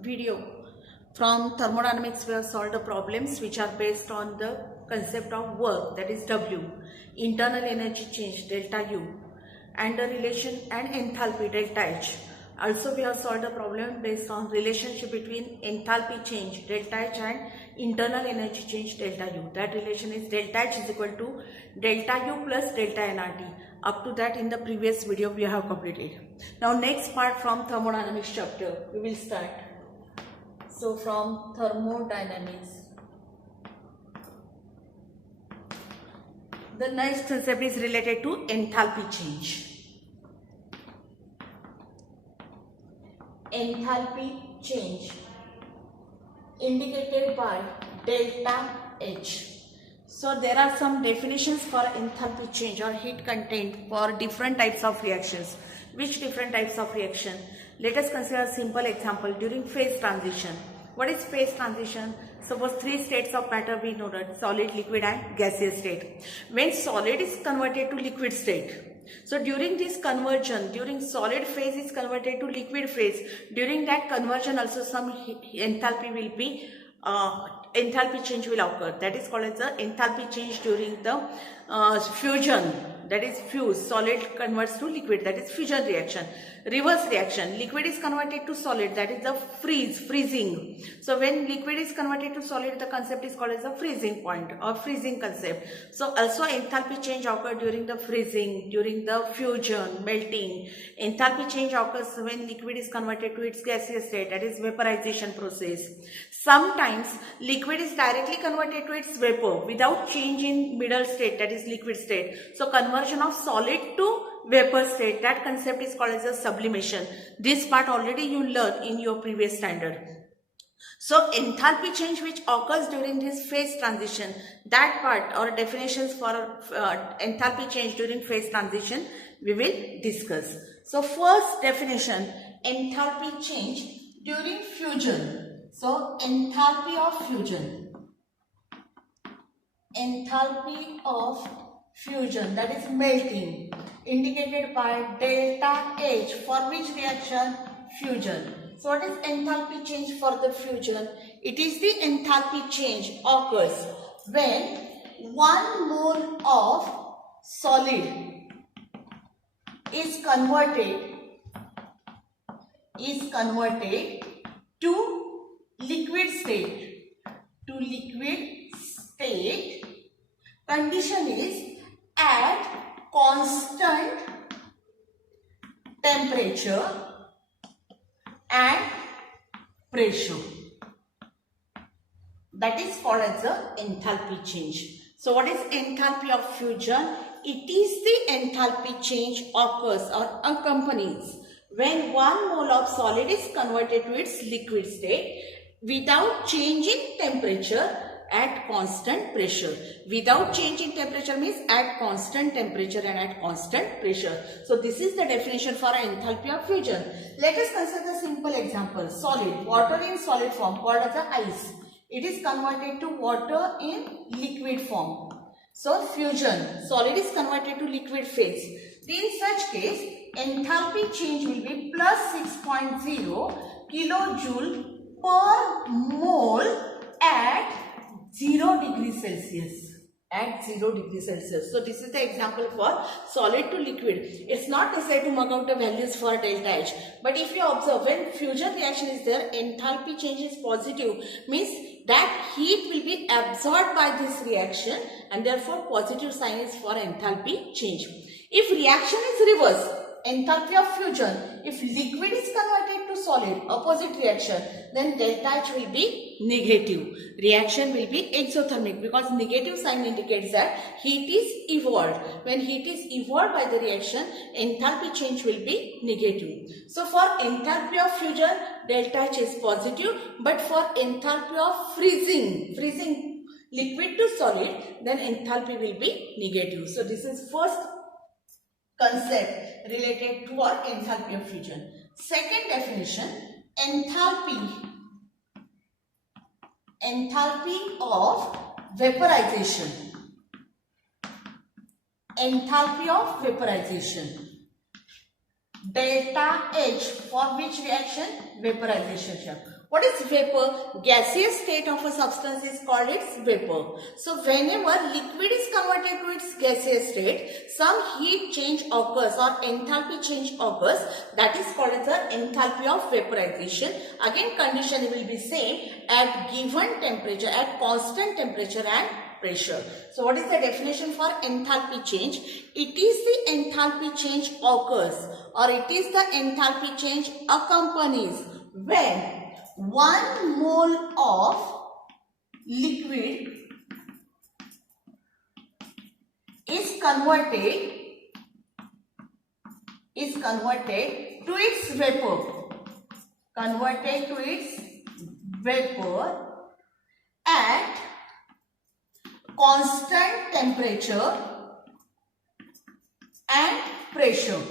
video. From thermodynamics, we have solved the problems which are based on the concept of work, that is W, internal energy change delta U, and the relation and enthalpy delta H. Also, we have solved the problem based on relationship between enthalpy change delta H and internal energy change delta U. That relation is delta H is equal to delta U plus delta nRT. Up to that, in the previous video we have completed. Now next part from thermodynamics chapter we will start. So from thermodynamics, the next concept is related to enthalpy change. Enthalpy change indicated by delta H. So there are some definitions for enthalpy change or heat content for different types of reactions. Which different types of reaction? Let us consider a simple example during phase transition. What is phase transition? Suppose three states of matter we know that: solid, liquid and gaseous state. When solid is converted to liquid state, so during this conversion, during solid phase is converted to liquid phase, during that conversion also some enthalpy will be enthalpy change will occur. That is called as the enthalpy change during the fusion, that is fuse. Solid converts to liquid, that is fusion reaction. Reverse reaction, liquid is converted to solid, that is the freezing. So when liquid is converted to solid, the concept is called as a freezing point or freezing concept. So also enthalpy change occurs during the freezing, during the fusion, melting. Enthalpy change occurs when liquid is converted to its gaseous state, that is vaporization process. Sometimes liquid is directly converted to its vapor without change in middle state, that is liquid state. So conversion of solid to vapor state, that concept is called as a sublimation. This part already you learned in your previous standard. So enthalpy change which occurs during this phase transition, that part or definitions for enthalpy change during phase transition we will discuss. So first definition, enthalpy change during fusion. So enthalpy of fusion, enthalpy of fusion, that is melting, indicated by delta H. For which reaction? Fusion. So what is enthalpy change for the fusion? It is the enthalpy change occurs when 1 mole of solid is converted to liquid state. Condition is at constant temperature and pressure. That is called as a enthalpy change. So what is enthalpy of fusion? It is the enthalpy change occurs or accompanies when 1 mole of solid is converted to its liquid state without change in temperature at constant pressure. Without change in temperature means at constant temperature and at constant pressure. So this is the definition for enthalpy of fusion. Let us consider a simple example. Solid, water in solid form called as a ice. It is converted to water in liquid form. So fusion, solid is converted to liquid phase. In such case, enthalpy change will be plus 6.0 kilojoule per mole at 0 degrees Celsius. At 0 degrees Celsius. So this is the example for solid to liquid. It's not necessary to mark out the values for delta H. But if you observe, when fusion reaction is there, enthalpy change is positive, means that heat will be absorbed by this reaction and therefore positive sign is for enthalpy change. If reaction is reverse, enthalpy of fusion, if liquid is converted to solid, opposite reaction, then delta H will be negative. Reaction will be exothermic because negative sign indicates that heat is evolved. When heat is evolved by the reaction, enthalpy change will be negative. So for enthalpy of fusion, delta H is positive, but for enthalpy of freezing liquid to solid, then enthalpy will be negative. So this is first concept related to our enthalpy of fusion. Second definition, enthalpy of vaporization. Enthalpy of vaporization. Delta H for which reaction? Vaporization. What is vapor? Gaseous state of a substance is called its vapor. So whenever liquid is converted to its gaseous state, some heat change occurs or enthalpy change occurs. That is called as the enthalpy of vaporization. Again, condition will be same at given temperature, at constant temperature and pressure. So what is the definition for enthalpy change? It is the enthalpy change occurs or it is the enthalpy change accompanies when 1 mole of liquid is converted to its vapor. Converted to its vapor at constant temperature and pressure,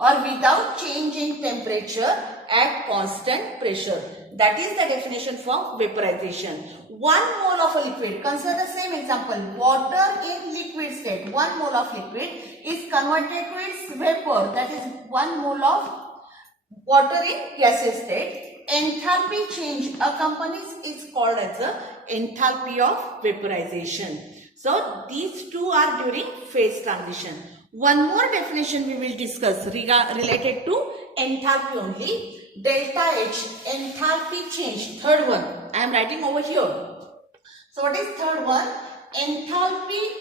or without change in temperature at constant pressure. That is the definition for vaporization. 1 mole of a liquid, consider the same example, water in liquid state. 1 mole of liquid is converted to its vapor, that is 1 mole of water in gaseous state. Enthalpy change accompanies is called as the enthalpy of vaporization. So these two are during phase transition. One more definition we will discuss related to enthalpy only. Delta H, enthalpy change. Third one, I am writing over here. So what is third one? Enthalpy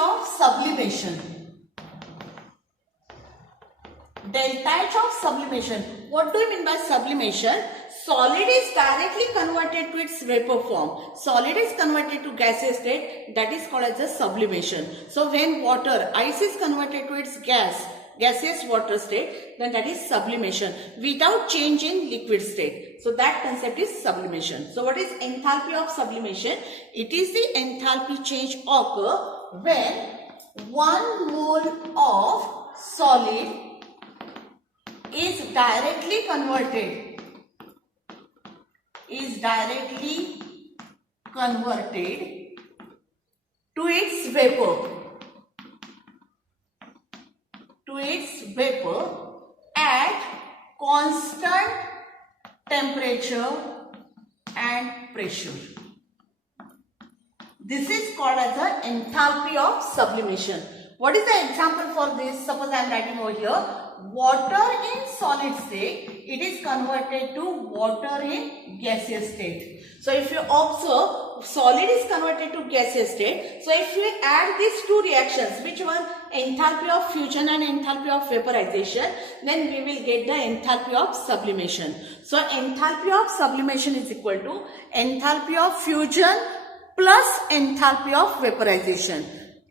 of sublimation. Delta H of sublimation. What do you mean by sublimation? Solid is directly converted to its vapor form. Solid is converted to gaseous state. That is called as a sublimation. So when ice is converted to its gaseous water state, then that is sublimation without change in liquid state. So that concept is sublimation. So what is enthalpy of sublimation? It is the enthalpy change occur when 1 mole of solid is directly converted to its vapor at constant temperature and pressure. This is called as the enthalpy of sublimation. What is the example for this? Suppose I am writing over here. Water in solid state, it is converted to water in gaseous state. So if you observe, solid is converted to gaseous state. So if we add these two reactions, which one? Enthalpy of fusion and enthalpy of vaporization, then we will get the enthalpy of sublimation. So enthalpy of sublimation is equal to enthalpy of fusion plus enthalpy of vaporization.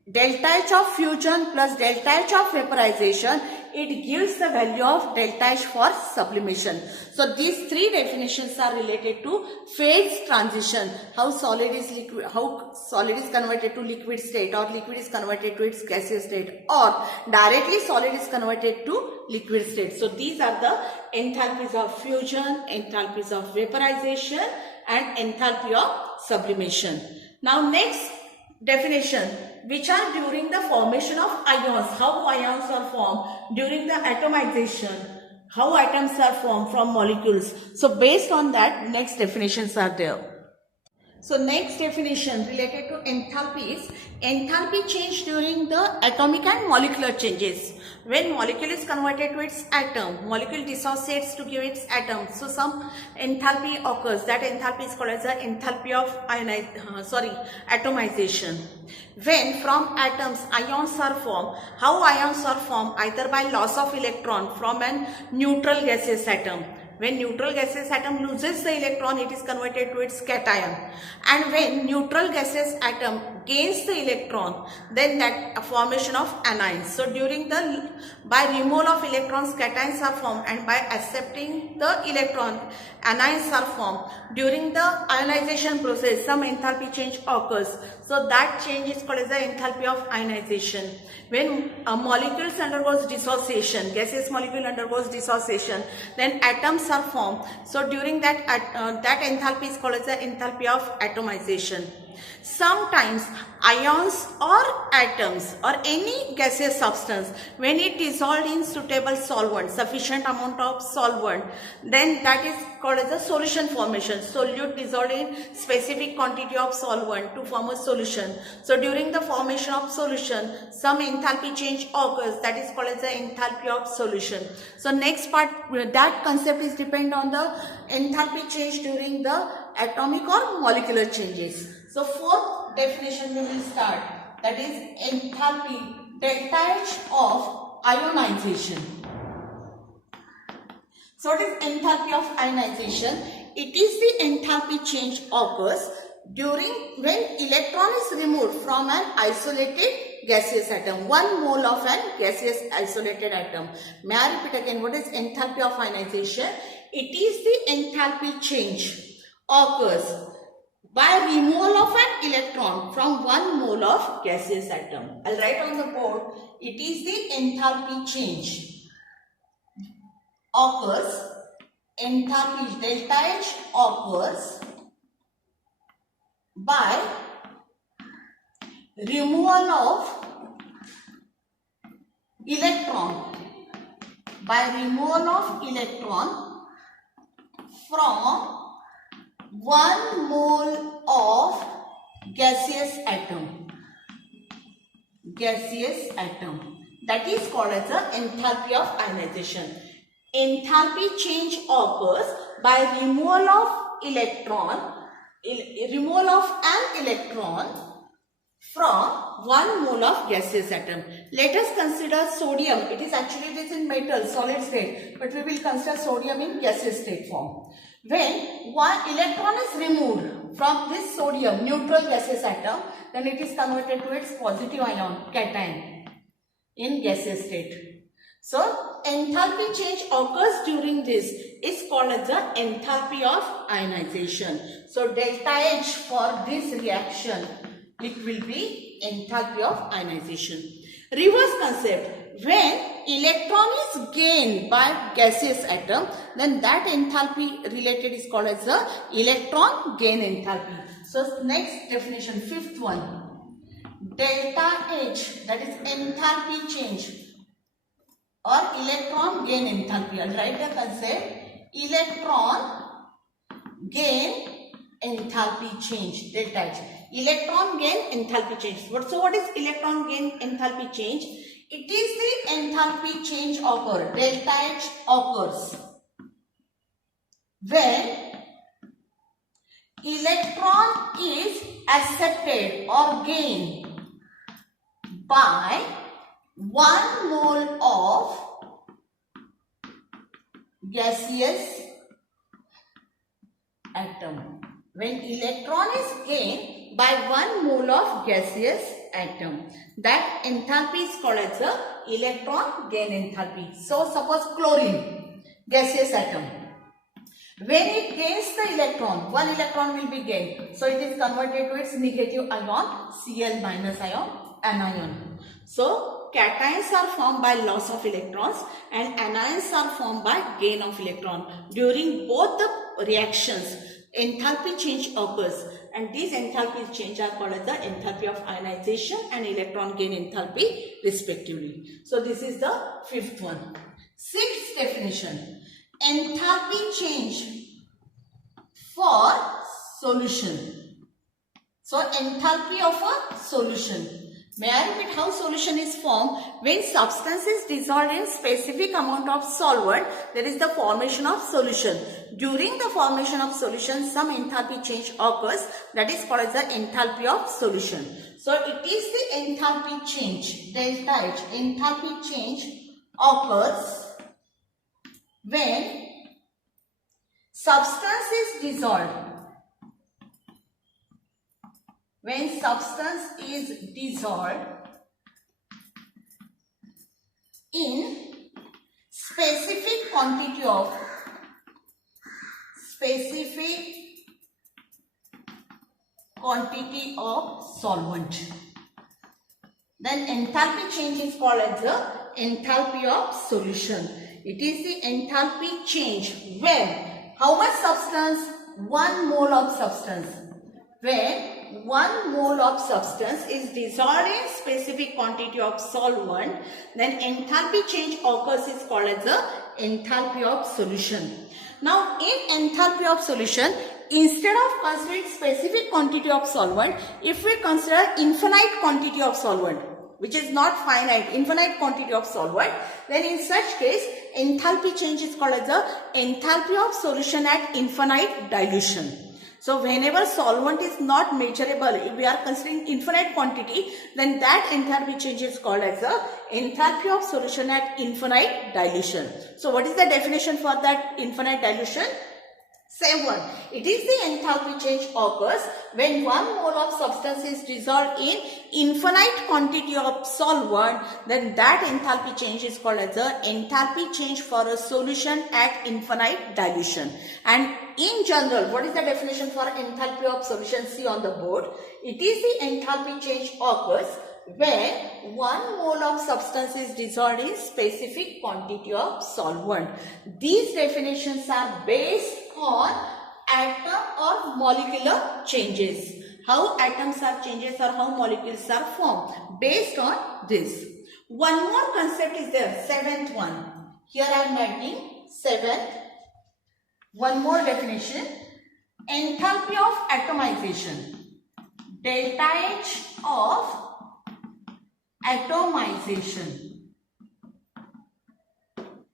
Delta H of fusion plus delta H of vaporization, it gives the value of delta H for sublimation. So these three definitions are related to phase transition. How solid is converted to liquid state, or liquid is converted to its gaseous state, or directly solid is converted to liquid state. So these are the enthalpies of fusion, enthalpies of vaporization, and enthalpy of sublimation. Now next definition, which are during the formation of ions, how ions are formed during the atomization, how atoms are formed from molecules. So based on that, next definitions are there. So next definition related to enthalpy is enthalpy change during the atomic and molecular changes. When molecule is converted to its atom, molecule dissociates to give its atom. So some enthalpy occurs. That enthalpy is called as the enthalpy of atomization. When from atoms ions are formed, how ions are formed? Either by loss of electron from a neutral gaseous atom. When neutral gaseous atom loses the electron, it is converted to its cation. And when neutral gaseous atom gains the electron, then that formation of anions. So by removal of electrons, cations are formed, and by accepting the electron, anions are formed. During the ionization process, some enthalpy change occurs. So that change is called as the enthalpy of ionization. When a molecule undergoes dissociation, gaseous molecule undergoes dissociation, then atoms are formed. So during that enthalpy is called as the enthalpy of atomization. Sometimes ions or atoms or any gaseous substance, when it dissolved in suitable solvent, sufficient amount of solvent, then that is called as a solution formation. Solute dissolved in specific quantity of solvent to form a solution. So during the formation of solution, some enthalpy change occurs, that is called as the enthalpy of solution. So next part, that concept is depend on the enthalpy change during the atomic or molecular changes. So fourth definition we will start, that is enthalpy, delta H of ionization. So what is enthalpy of ionization? It is the enthalpy change occurs during when electron is removed from an isolated gaseous atom. 1 mole of an gaseous isolated atom. May I repeat again, what is enthalpy of ionization? It is the enthalpy change occurs by removal of an electron from 1 mole of gaseous atom. I'll write on the board. It is the enthalpy change occurs, enthalpy delta H occurs by removal of electron, from 1 mole of gaseous atom. That is called as the enthalpy of ionization. Enthalpy change occurs by removal of an electron from 1 mole of gaseous atom. Let us consider sodium. It is in metal, solid state, but we will consider sodium in gaseous state form. When one electron is removed from this sodium neutral gaseous atom, then it is converted to its positive ion, cation, in gaseous state. So enthalpy change occurs during this is called as the enthalpy of ionization. So delta H for this reaction, it will be enthalpy of ionization. Reverse concept. When electron is gained by gaseous atom, then that enthalpy related is called as the electron gain enthalpy. So next definition, fifth one, delta H, that is enthalpy change or electron gain enthalpy. I'll write the concept, electron gain enthalpy change, delta H. Electron gain enthalpy change. So what is electron gain enthalpy change? It is the enthalpy change occur, delta H occurs when electron is accepted or gained by 1 mole of gaseous atom. When electron is gained by 1 mole of gaseous atom, that enthalpy is called as the electron gain enthalpy. So suppose chlorine, gaseous atom. When it gains the electron, 1 electron will be gained. So it is converted to its negative ion, Cl minus ion, anion. So cations are formed by loss of electrons and anions are formed by gain of electron. During both the reactions, enthalpy change occurs, and these enthalpy change are called as the enthalpy of ionization and electron gain enthalpy respectively. So this is the fifth one. Sixth definition, enthalpy change for solution. So enthalpy of a solution. May I repeat how solution is formed? When substance is dissolved in specific amount of solvent, there is the formation of solution. During the formation of solution, some enthalpy change occurs, that is called as the enthalpy of solution. So it is the enthalpy change, delta H, enthalpy change occurs when substance is dissolved. When substance is dissolved in specific quantity of solvent, then enthalpy change is called as the enthalpy of solution. It is the enthalpy change when, how much substance? 1 mole of substance. When 1 mole of substance is dissolved in specific quantity of solvent, then enthalpy change occurs is called as the enthalpy of solution. Now in enthalpy of solution, instead of considering specific quantity of solvent, if we consider infinite quantity of solvent, which is not finite, infinite quantity of solvent, then in such case, enthalpy change is called as the enthalpy of solution at infinite dilution. So whenever solvent is not measurable, if we are considering infinite quantity, then that enthalpy change is called as the enthalpy of solution at infinite dilution. So what is the definition for that infinite dilution? Same one. It is the enthalpy change occurs when 1 mole of substance is dissolved in infinite quantity of solvent, then that enthalpy change is called as the enthalpy change for a solution at infinite dilution. And in general, what is the definition for enthalpy of solution? See on the board. It is the enthalpy change occurs when 1 mole of substance is dissolved in specific quantity of solvent. These definitions are based on atom or molecular changes. How atoms are changes or how molecules are formed. Based on this. One more concept is there, 7th one. Here I am writing 7th. One more definition. Enthalpy of atomization. Delta H of atomization.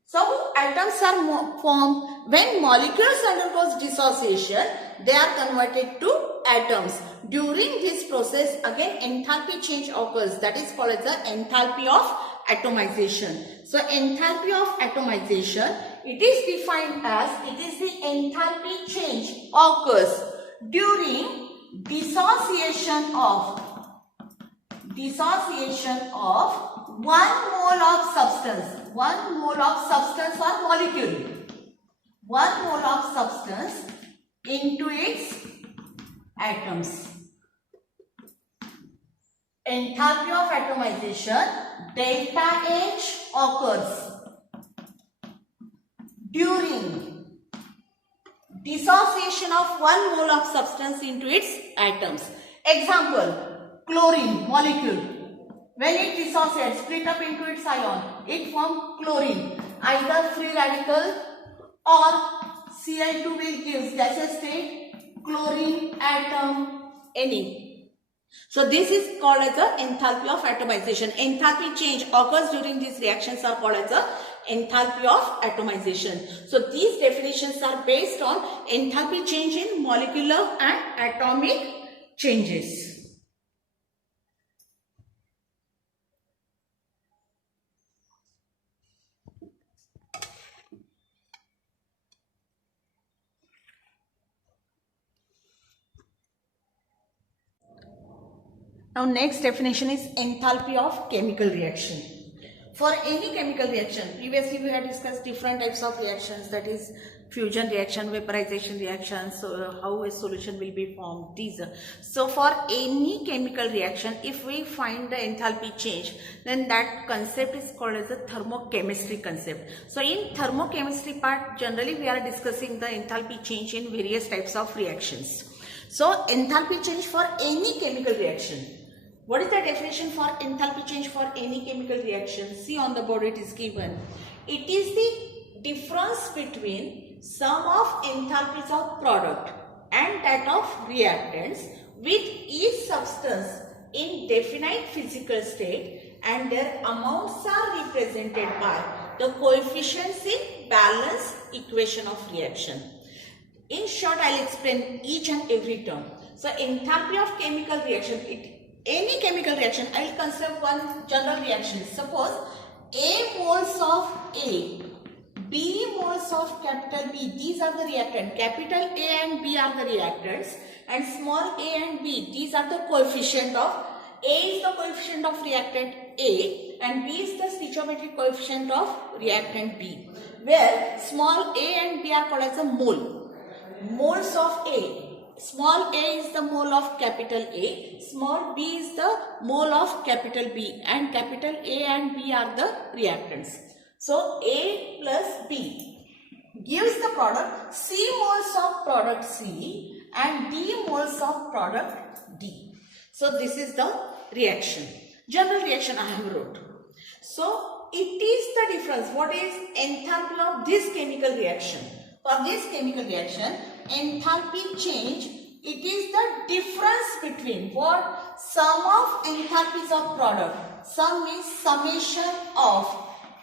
So atoms are formed when molecules undergoes dissociation, they are converted to atoms. During this process, again enthalpy change occurs, that is called as the enthalpy of atomization. So enthalpy of atomization, it is defined as it is the enthalpy change occurs during dissociation of 1 mole of substance. 1 mole of substance or molecule. 1 mole of substance into its atoms. Enthalpy of atomization, delta H occurs during dissociation of 1 mole of substance into its atoms. Example, chlorine molecule. When it dissociates, split up into its ion, it forms chlorine. Either free radical or Cl2 will give gaseous state, chlorine atom, any. So this is called as the enthalpy of atomization. Enthalpy change occurs during these reactions are called as the enthalpy of atomization. So these definitions are based on enthalpy change in molecular and atomic changes. Now next definition is enthalpy of chemical reaction. For any chemical reaction, previously we had discussed different types of reactions, that is fusion reaction, vaporization reaction, so how a solution will be formed, these. So for any chemical reaction, if we find the enthalpy change, then that concept is called as the thermochemistry concept. So in thermochemistry part, generally we are discussing the enthalpy change in various types of reactions. So enthalpy change for any chemical reaction. What is the definition for enthalpy change for any chemical reaction? See on the board it is given. It is the difference between sum of enthalpies of product and that of reactants with each substance in definite physical state, and their amounts are represented by the coefficients in balance equation of reaction. In short, I will explain each and every term. So enthalpy of chemical reaction, any chemical reaction, I will consider one general reaction. Suppose A moles of A, B moles of capital B, these are the reactants. Capital A and B are the reactants, and small a and B, these are the coefficient of, A is the coefficient of reactant A and B is the stoichiometric coefficient of reactant B, where small a and B are called as a mole. Moles of A. Small a is the mole of capital A, small b is the mole of capital B, and capital A and B are the reactants. So A plus B gives the product C moles of product C and D moles of product D. So this is the reaction. General reaction I have wrote. So it is the difference. What is enthalpy of this chemical reaction? For this chemical reaction, enthalpy change, it is the difference between what? Sum of enthalpies of product. Sum means summation of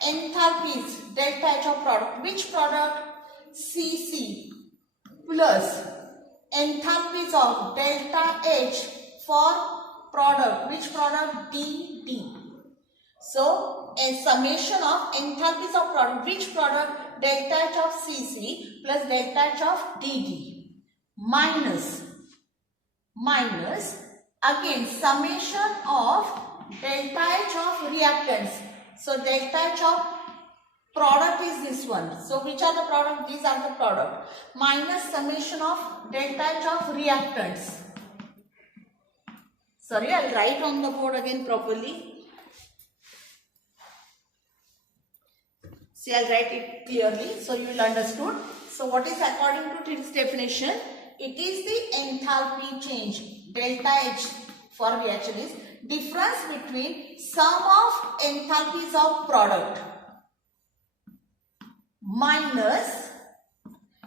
enthalpies, delta H of product. Which product? Cc plus enthalpies of delta H for product. Which product? Dd. So, a summation of enthalpies of product. Which product? Delta H of Cc plus delta H of Dd. Minus again summation of delta H of reactants. So, delta H of product is this one. So, which are the product? These are the product. Minus summation of delta H of reactants. Sorry, I will write on the board again properly. See, I will write it clearly so you will understood. So, what is according to this definition? It is the enthalpy change. Delta H for reaction is difference between sum of enthalpies of product minus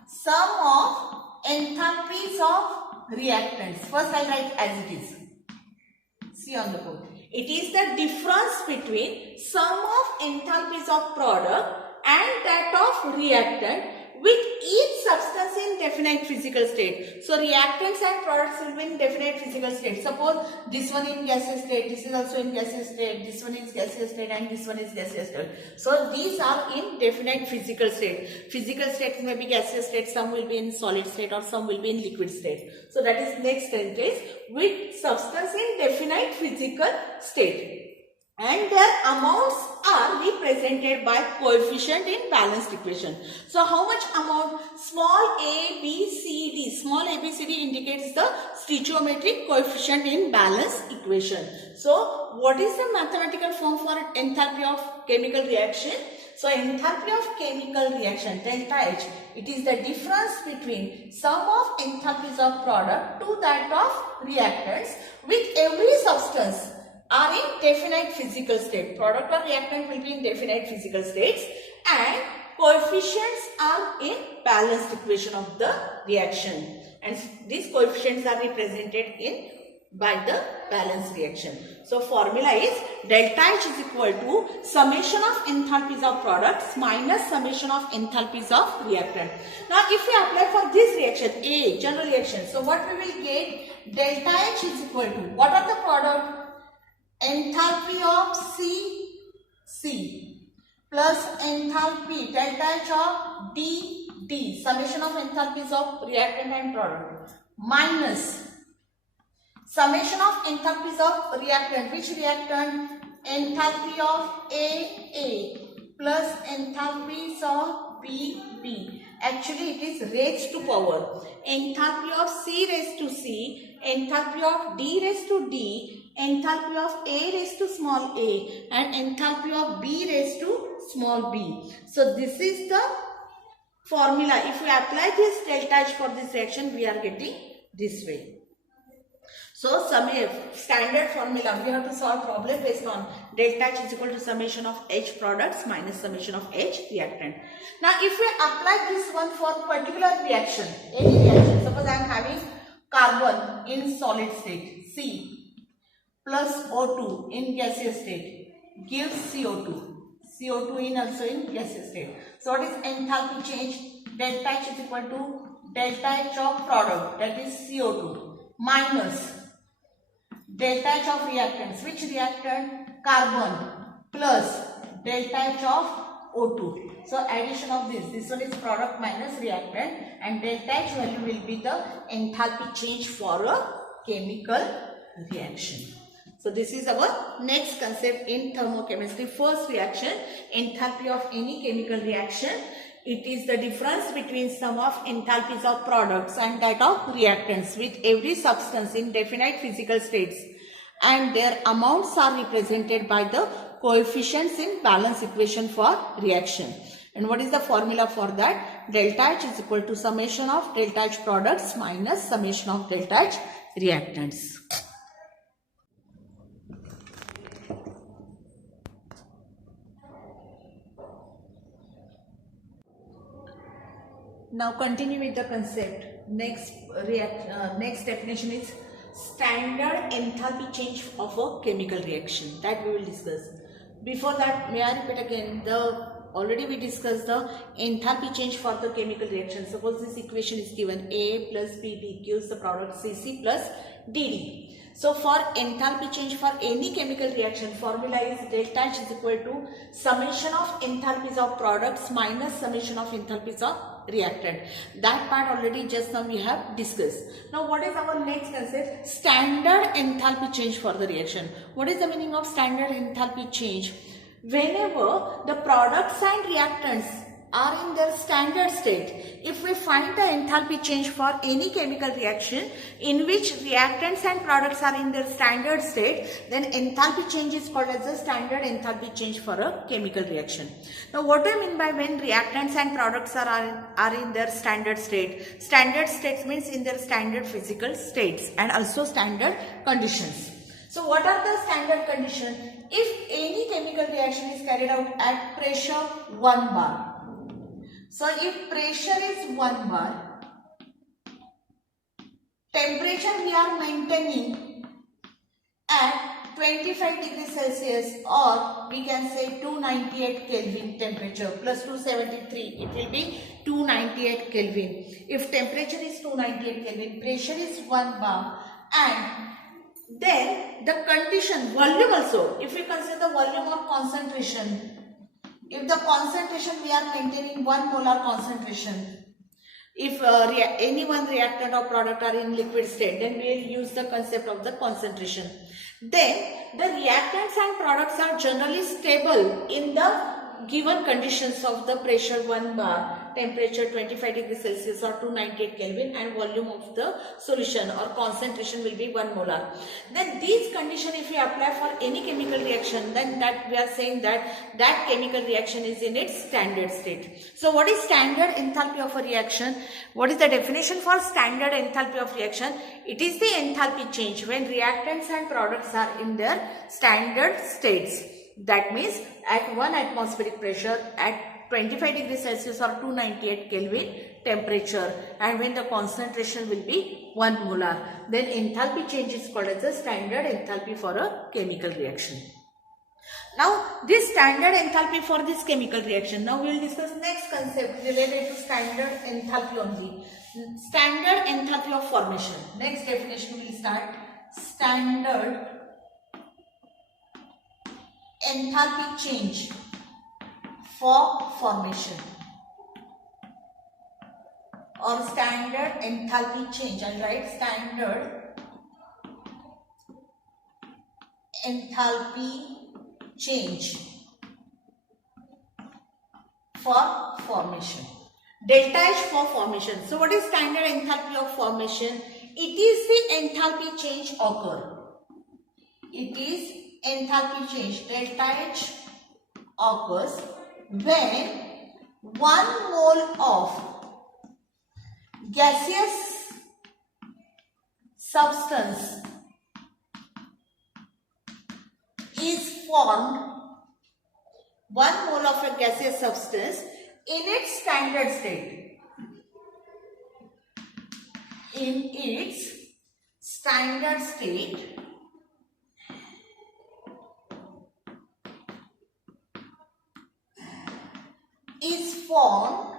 sum of enthalpies of reactants. First, I will write as it is. See on the board. It is the difference between sum of enthalpies of product and that of reactant with each substance in definite physical state. So, reactants and products will be in definite physical state. Suppose this one in gaseous state, this is also in gaseous state, this one is gaseous state and this one is gaseous state. So, these are in definite physical state. Physical states may be gaseous state, some will be in solid state or some will be in liquid state. So, that is next sentence, with substance in definite physical state. And their amounts are represented by coefficient in balanced equation. So, how much amount? Small a, b, c, d. Small a, b, c, d indicates the stoichiometric coefficient in balanced equation. So, what is the mathematical form for enthalpy of chemical reaction? So, enthalpy of chemical reaction, delta H, it is the difference between sum of enthalpies of product to that of reactants with every substance are in definite physical state. Product or reactant will be in definite physical states and coefficients are in balanced equation of the reaction. And these coefficients are represented in by the balanced reaction. So, formula is delta H is equal to summation of enthalpies of products minus summation of enthalpies of reactant. Now, if we apply for this reaction, A, general reaction, so what we will get? Delta H is equal to, what are the product? Enthalpy of C plus enthalpy delta H of D, summation of enthalpies of reactant and product, minus summation of enthalpies of reactant. Which reactant? Enthalpy of A plus enthalpies of B. Actually, it is raised to power. Enthalpy of C raised to C, enthalpy of D raised to D, enthalpy of A raised to small a, and enthalpy of B raised to small b. So, this is the formula. If we apply this delta H for this reaction, we are getting this way. So, standard formula, we have to solve problem based on delta H is equal to summation of H products minus summation of H reactant. Now, if we apply this one for particular reaction, any reaction, suppose I am having carbon in solid state, C plus O2 in gaseous state gives CO2. CO2 in also in gaseous state. So, what is enthalpy change? Delta H is equal to delta H of product, that is CO2, minus delta H of reactants. Which reactant? Carbon, plus delta H of O2. So, addition of this one is product minus reactant, and delta H value will be the enthalpy change for a chemical reaction. So, this is our next concept in thermochemistry. First reaction, enthalpy of any chemical reaction. It is the difference between sum of enthalpies of products and that of reactants with every substance in definite physical states, and their amounts are represented by the coefficients in balance equation for reaction. And what is the formula for that? Delta H is equal to summation of delta H products minus summation of delta H reactants. Now continue with the concept. Next definition is standard enthalpy change of a chemical reaction, that we will discuss. Before that, may I repeat again, already we discussed the enthalpy change for the chemical reaction. Suppose this equation is given, A plus BB gives the product CC plus DD. So for enthalpy change for any chemical reaction, formula is delta H is equal to summation of enthalpies of products minus summation of enthalpies of reactant. That part already just now we have discussed. Now what is our next concept? Standard enthalpy change for the reaction. What is the meaning of standard enthalpy change? Whenever the products and reactants are in their standard state, if we find the enthalpy change for any chemical reaction in which reactants and products are in their standard state, then enthalpy change is called as the standard enthalpy change for a chemical reaction. Now what do I mean by when reactants and products are in their standard state? Standard states means in their standard physical states and also standard conditions. So what are the standard conditions? If any chemical reaction is carried out at pressure 1 bar. So if pressure is 1 bar, temperature we are maintaining at 25 degrees Celsius, or we can say 298 Kelvin temperature plus 273, it will be 298 Kelvin. If temperature is 298 Kelvin, pressure is 1 bar, and then the condition, volume also, if we consider the volume or concentration, if the concentration we are maintaining 1 molar concentration, if any one reactant or product are in liquid state, then we will use the concept of the concentration. Then the reactants and products are generally stable in the given conditions of the pressure 1 bar, temperature 25 degrees Celsius or 298 Kelvin, and volume of the solution or concentration will be 1 molar. Then these conditions if we apply for any chemical reaction, then that we are saying that chemical reaction is in its standard state. So what is standard enthalpy of a reaction? What is the definition for standard enthalpy of reaction? It is the enthalpy change when reactants and products are in their standard states. That means at 1 atmospheric pressure, at 25 degrees Celsius or 298 Kelvin temperature, and when the concentration will be 1 molar, then enthalpy change is called as the standard enthalpy for a chemical reaction. Now this standard enthalpy for this chemical reaction, now we will discuss next concept related to standard enthalpy only. Standard enthalpy of formation. Next definition we will start. Standard enthalpy change for formation, or standard enthalpy change. I'll write standard enthalpy change for formation. Delta H for formation. So what is standard enthalpy of formation? It is the enthalpy change occur. It is enthalpy change, delta H, occurs when 1 mole of gaseous substance is formed, 1 mole of a gaseous substance in its standard state. In its standard state, is formed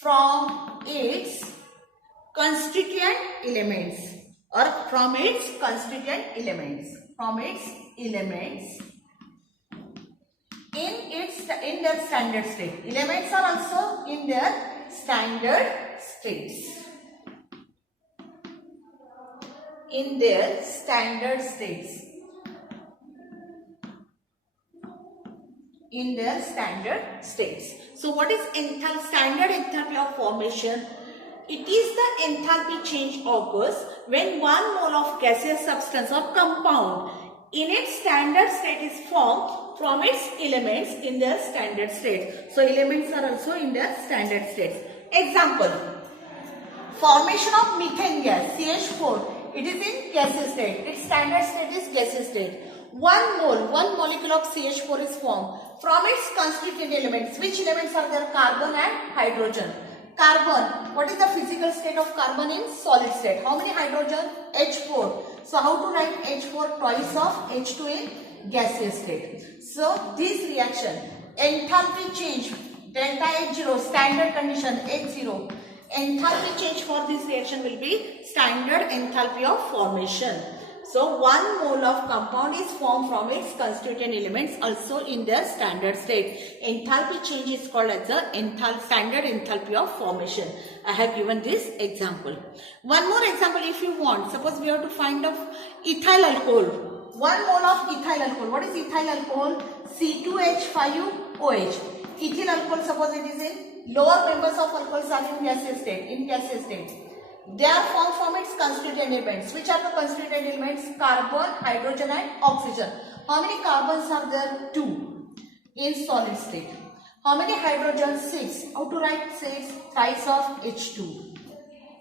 from its constituent elements, or from its constituent elements, in their standard state. Elements are also in their standard states. In their standard states. In their standard states. So what is standard enthalpy of formation? It is the enthalpy change occurs when 1 mole of gaseous substance or compound in its standard state is formed from its elements in their standard state. So elements are also in their standard states. Example, Formation of methane gas, CH4, it is in gaseous state. Its standard state is gaseous state. One molecule of CH4 is formed from its constituent elements. Which elements are there? Carbon and hydrogen. Carbon, what is the physical state of carbon in solid state? How many hydrogen? H4. So how to write H4? Twice of H2 in gaseous state. So this reaction, enthalpy change, delta H0, standard condition H0. Enthalpy change for this reaction will be standard enthalpy of formation. So 1 mole of compound is formed from its constituent elements also in their standard state. Enthalpy change is called as the standard enthalpy of formation. I have given this example. One more example if you want. Suppose we have to find of ethyl alcohol. 1 mole of ethyl alcohol. What is ethyl alcohol? C2H5OH. Ethyl alcohol, suppose it is in lower members of alcohols are in gaseous state. They are formed from its constituent elements. Which are the constituent elements? Carbon, hydrogen and oxygen. How many carbons are there? 2 in solid state. How many hydrogen? 6. How to write 6? Thrice of H2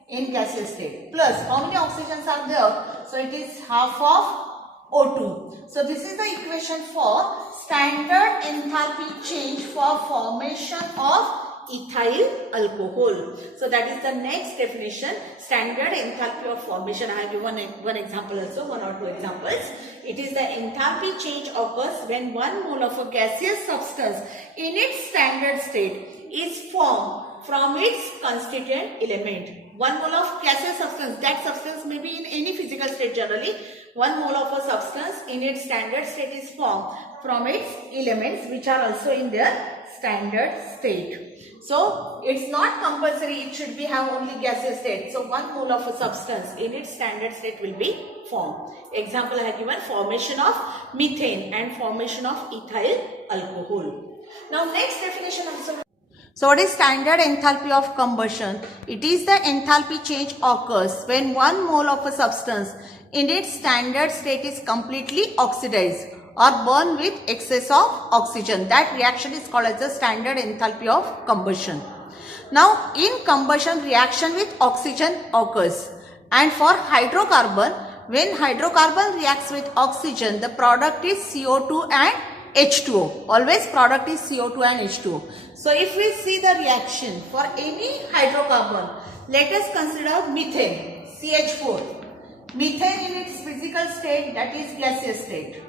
in gaseous state. Plus, how many oxygens are there? So, it is half of O2. So, this is the equation for standard enthalpy change for formation of ethyl alcohol. So that is the next definition, standard enthalpy of formation. I have given one example also, 1 or 2 examples. It is the enthalpy change occurs when 1 mole of a gaseous substance in its standard state is formed from its constituent element. 1 mole of gaseous substance, that substance may be in any physical state generally. 1 mole of a substance in its standard state is formed from its elements which are also in their standard state. So, it's not compulsory it should be have only gaseous state. So, 1 mole of a substance in its standard state will be formed. Example I have given, formation of methane and formation of ethyl alcohol. Now, next definition also. So, what is standard enthalpy of combustion? It is the enthalpy change occurs when 1 mole of a substance in its standard state is completely oxidized or burn with excess of oxygen. That reaction is called as the standard enthalpy of combustion. Now, in combustion, reaction with oxygen occurs. And for hydrocarbon, when hydrocarbon reacts with oxygen, the product is CO2 and H2O. Always product is CO2 and H2O. So, if we see the reaction for any hydrocarbon, let us consider methane, CH4. Methane in its physical state, that is gaseous state.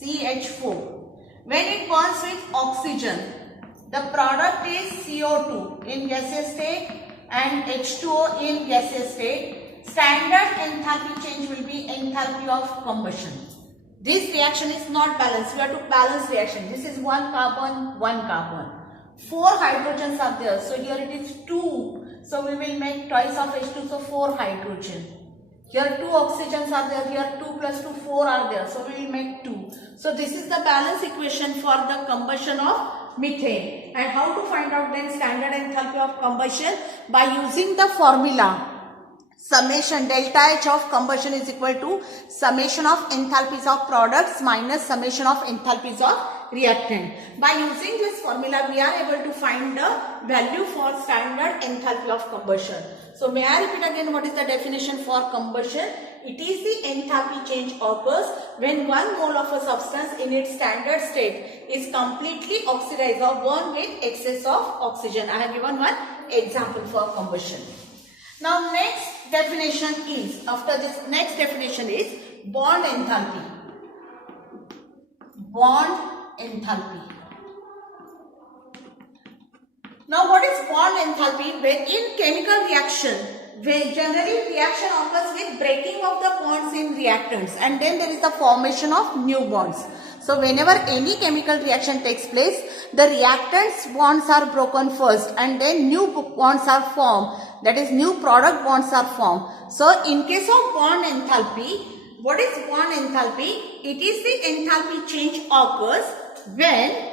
CH4. When it bonds with oxygen, the product is CO2 in gaseous state and H2O in gaseous state. Standard enthalpy change will be enthalpy of combustion. This reaction is not balanced. We have to balance reaction. This is 1 carbon, 1 carbon. 4 hydrogens are there. So here it is 2. So we will make twice of H2. So 4 hydrogen. Here 2 oxygens are there, here 2 plus 2, 4 are there. So we will make 2. So this is the balance equation for the combustion of methane. And how to find out then standard enthalpy of combustion? By using the formula. Summation delta H of combustion is equal to summation of enthalpies of products minus summation of enthalpies of reactant. By using this formula, we are able to find the value for standard enthalpy of combustion. So, may I repeat again what is the definition for combustion? It is the enthalpy change occurs when 1 mole of a substance in its standard state is completely oxidized or burned with excess of oxygen. I have given one example for combustion. Now, next definition is, after this next definition is bond enthalpy. Bond enthalpy. Now, what is bond enthalpy? When in chemical reaction, when generally reaction occurs with breaking of the bonds in reactants, and then there is the formation of new bonds. So, whenever any chemical reaction takes place, the reactants bonds are broken first and then new bonds are formed. That is, new product bonds are formed. So, in case of bond enthalpy, what is bond enthalpy? It is the enthalpy change occurs when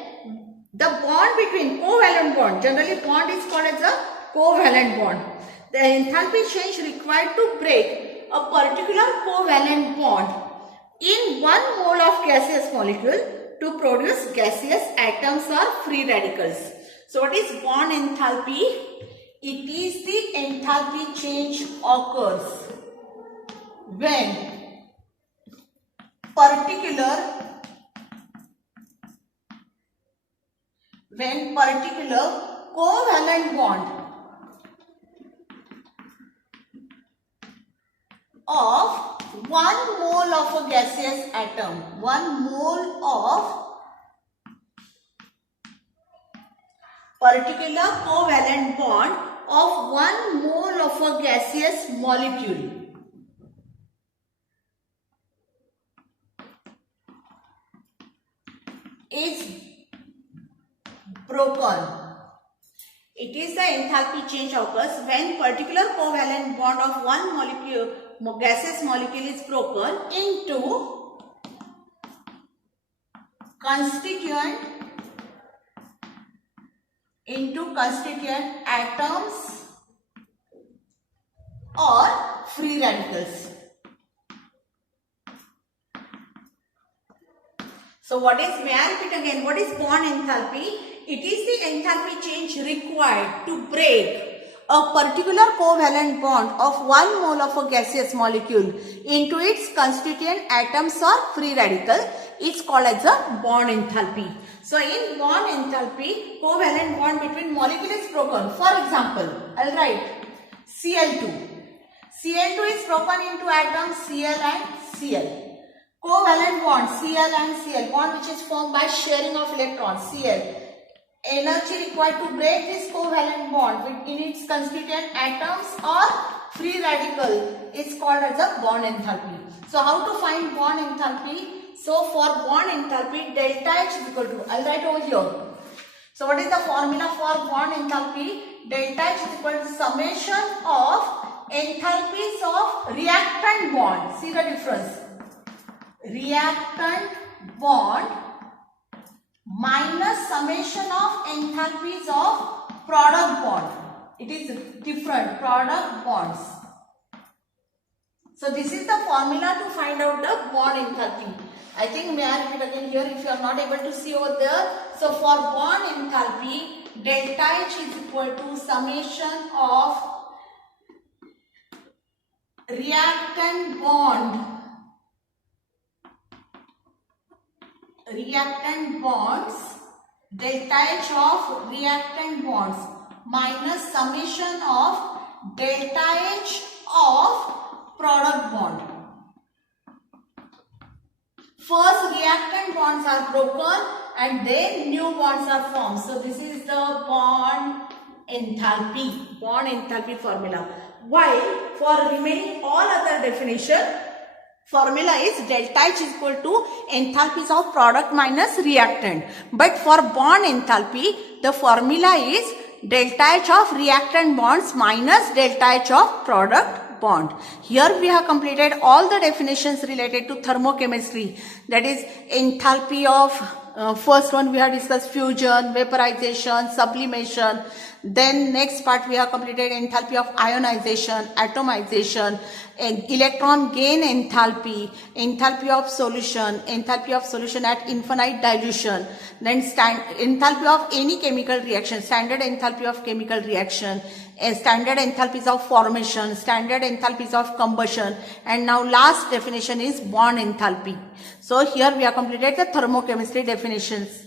the bond between covalent bond, generally bond is called as a covalent bond. The enthalpy change required to break a particular covalent bond in 1 mole of gaseous molecule to produce gaseous atoms or free radicals. So, what is bond enthalpy? It is the enthalpy change occurs when particular covalent bond of 1 mole of a gaseous atom, 1 mole of particular covalent bond of 1 mole of a gaseous molecule is broken. It is the enthalpy change occurs when particular covalent bond of 1 molecule, gaseous molecule is broken into constituent atoms or free radicals. So what is, may I repeat again, what is bond enthalpy? It is the enthalpy change required to break a particular covalent bond of 1 mole of a gaseous molecule into its constituent atoms or free radical. It's called as a bond enthalpy. So in bond enthalpy, covalent bond between molecule is broken. For example, I'll write Cl2. Cl2 is broken into atoms Cl and Cl. Covalent bond Cl and Cl, bond which is formed by sharing of electrons, Cl. Energy required to break this covalent bond in its constituent atoms or free radical is called as a bond enthalpy. So how to find bond enthalpy? So for bond enthalpy, delta H is equal to, I'll write over here. So what is the formula for bond enthalpy? Delta H is equal to summation of enthalpies of reactant bond. See the difference. Reactant bond minus summation of enthalpies of product bond. It is different, product bonds. So this is the formula to find out the bond enthalpy. I think may I repeat again here if you are not able to see over there. So for bond enthalpy, delta H is equal to summation of reactant bonds, delta H of reactant bonds minus summation of delta H of product bond. First reactant bonds are broken and then new bonds are formed. So this is the bond enthalpy formula. While for remaining all other definition, formula is delta H is equal to enthalpies of product minus reactant. But for bond enthalpy, the formula is delta H of reactant bonds minus delta H of product bond. Here we have completed all the definitions related to thermochemistry. That is enthalpy of first one we have discussed fusion, vaporization, sublimation. Then next part we have completed enthalpy of ionization, atomization, electron gain enthalpy, enthalpy of solution at infinite dilution, then enthalpy of any chemical reaction, standard enthalpy of chemical reaction, standard enthalpies of formation, standard enthalpies of combustion, and now last definition is bond enthalpy. So here we have completed the thermochemistry definitions.